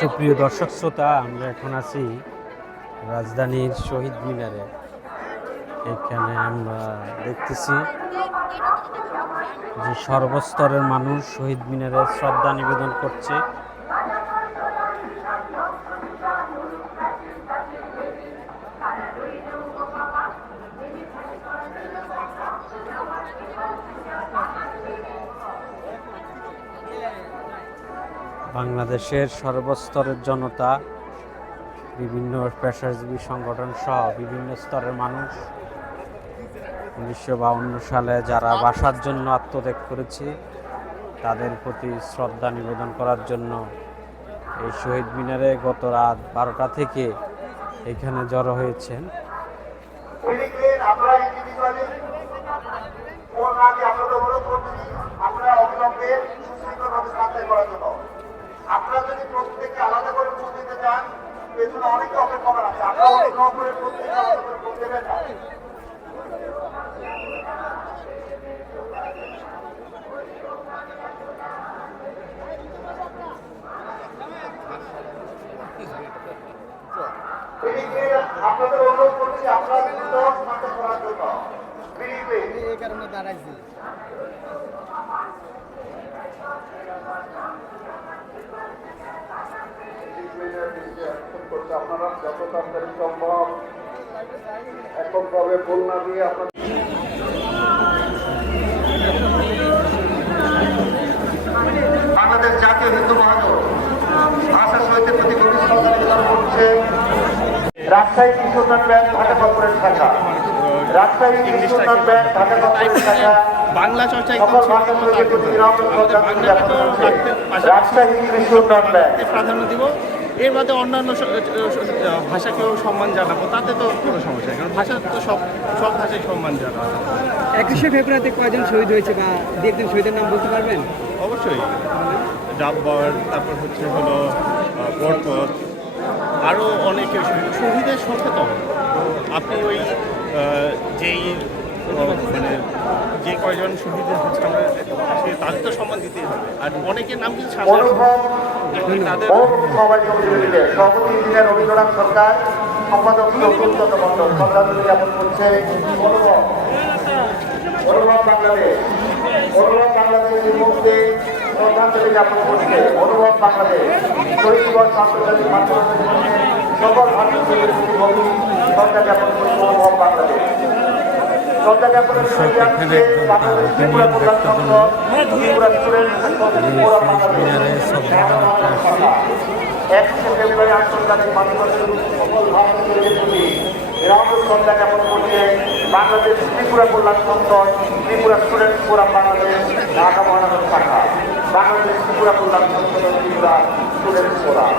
সুপ্রিয় দর্শক শ্রোতা, আমরা এখন আছি রাজধানীর শহীদ মিনারে। এখানে আমরা দেখতেছি যে সর্বস্তরের মানুষ শহীদ মিনারে শ্রদ্ধা নিবেদন করছে। বাংলাদেশের সর্বস্তরের জনতা, বিভিন্ন পেশাজীবী সংগঠন সহ বিভিন্ন স্তরের মানুষ 1952 সালে যারা ভাষার জন্য আত্মত্যাগ করেছে তাদের প্রতি শ্রদ্ধা নিবেদন করার জন্য এই শহীদ মিনারে গত রাত 12টা থেকে এখানে জড়ো হয়েছেন। আপনারা যদি প্রত্যেককে আলাদা করে ভোট দিতে চান, পেছনে অনেকে অপেক্ষা করা আছে। আপনারা অনুগ্রহ করে প্রত্যেককে আলাদা করে ভোট দেবেন না। আপনাদের অনুরোধ করছি, আপনারা দ্রুত সমাধান করার জন্য এই কারণে দাঁড়াইছি। আপনারা যত তাড়াতাড়ি সম্ভব এককভাবে ফুল না দিয়ে আপনার বাংলাদেশ জাতীয় হিন্দু মহাজোট ভাষা শহীদের প্রতি গভীর শ্রদ্ধা নিবেদন করছে রাজশাহী কৃষি উন্নয়ন ব্যাংক ঢাকা কর্পোরেট শাখা, রাজশাহী কৃষি উন্নয়ন ব্যাংক ঢাকা কর্পোরেট শাখা বাংলা চর্চা সকল ভাষা শহীদের প্রতি রাজশাহী কৃষি উন্নয়ন ব্যাংক প্রাধান্য দিব। এর মধ্যে অন্যান্য ভাষাকেও সম্মান জানাবো, তাতে তো কোনো সমস্যা নেই, কারণ ভাষা তো সব ভাষায় সম্মান জানাবো। 21শে ফেব্রুয়ারিতে কয়জন শহীদ হয়েছে বা দেখবেন শহীদের নাম বলতে পারবেন? অবশ্যই ডাব্বার, তারপর হলো বরকত, আরও অনেকে শহীদের সচেতন। আপনি ওই যেই মানে যে কয়জন শহীদের হচ্ছে আমরা তাদের তো সম্মান দিতেই হবে। আর অনেকের নাম কিন্তু তাদের সভাপতি ইঞ্জিনিয়ার রবীন্দ্রনাথ সরকার, সম্পাদক শ্রদ্ধাঞ্জলি জ্ঞাপন করছে অনুভব বাংলাদেশ। অনুভব বাংলাদেশের মধ্যে শ্রদ্ধাঞ্জলি জ্ঞাপন করছে অনুভব বাংলাদেশ। শহীদ দিবস আন্তর্জাতিক মাতৃভাষা দিবসে সকল ভাষা শহীদের প্রতি গভীর শ্রদ্ধা জ্ঞাপন করছে অনুভব বাংলাদেশ। শ্রদ্ধা জ্ঞাপনের সঙ্গে আসছে বাংলাদেশ ত্রিপুরা কল্যাণ সংঘ, ত্রিপুরা স্টুডেন্ট ফেব্রুয়ারি আন্তর্জাতিক মাতৃভাষা সকল ভাষা শহীদের প্রতি নিরাপদ শ্রদ্ধা জ্ঞাপন করছে বাংলাদেশ ত্রিপুরা কল্যাণ সংসদ, ত্রিপুরা স্টুডেন্ট ফোরাম বাংলাদেশ ঢাকা মহানগর শাখা, বাংলাদেশ ত্রিপুরা কল্যাণ সংসদ, ত্রিপুরা স্টুডেন্ট ফোরাম।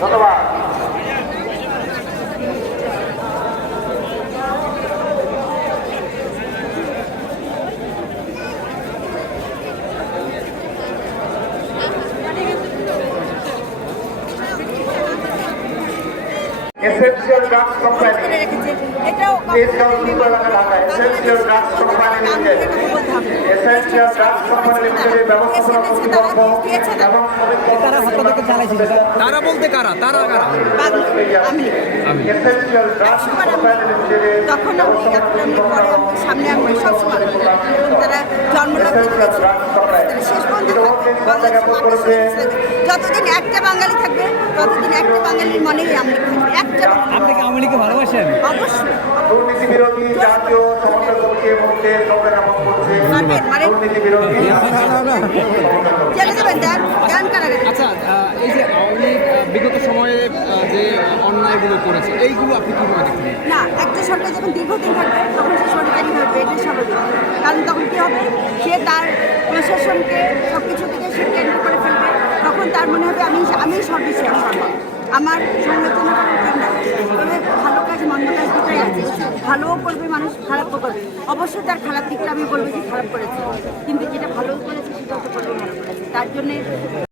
ধন্যবাদ। Essential Drugs Company, Essential Drugs Company Limited, Essential Drugs Company Limited ব্যবস্থাপনা কর্তৃপক্ষ এবং তারা বলতে কারা? তারা কারা? Essential Drugs Company Limited তখন আমি পরে সামনে আমি সবসময় তারা জন্মলগ্ন করেছে শেষ পর্যন্ত যতদিন একটা বাঙালি থাকবে ততদিন একটা বাঙালির মনেই আমলিগ থাকবে। একটা আপনি কি আমলিকে ভালোবাসেন? অবশ্যই। দুর্নীতি বিরোধী জাতীয় সমন্বয় কমিটির মধ্যে শ্রদ্ধা জ্ঞাপন করছে দুর্নীতি বিরোধী জেলে যাবেন দেন কারাগারে। আচ্ছা, এই যে আওয়ামী লীগ বিগত সময়ে যে অন্যায়গুলো করেছে এইগুলো আপনি কীভাবে দেখেন? না, একটা সরকার যখন দীর্ঘদিন থাকবে তখন সে সরকারই হবে, এটাই স্বাভাবিক। কারণ তখন কী হবে, সে তার প্রশাসনকে সব কিছু থেকে সে কেন্দ্র করে ফেলবে। তখন তার মনে হবে আমি সর্বশেষ সর্বম, আমার সমালোচনা করার কেউ না। তবে ভালো কাজ মন্দ কাজ দুটাই আছে, ভালোও করবে মানুষ, খারাপও করবে। অবশ্যই তার খারাপ দিকটা আমি বলবো যে খারাপ করেছে, কিন্তু যেটা ভালো করেছে সেটাও তো করবে ভালো করেছে। তার জন্যে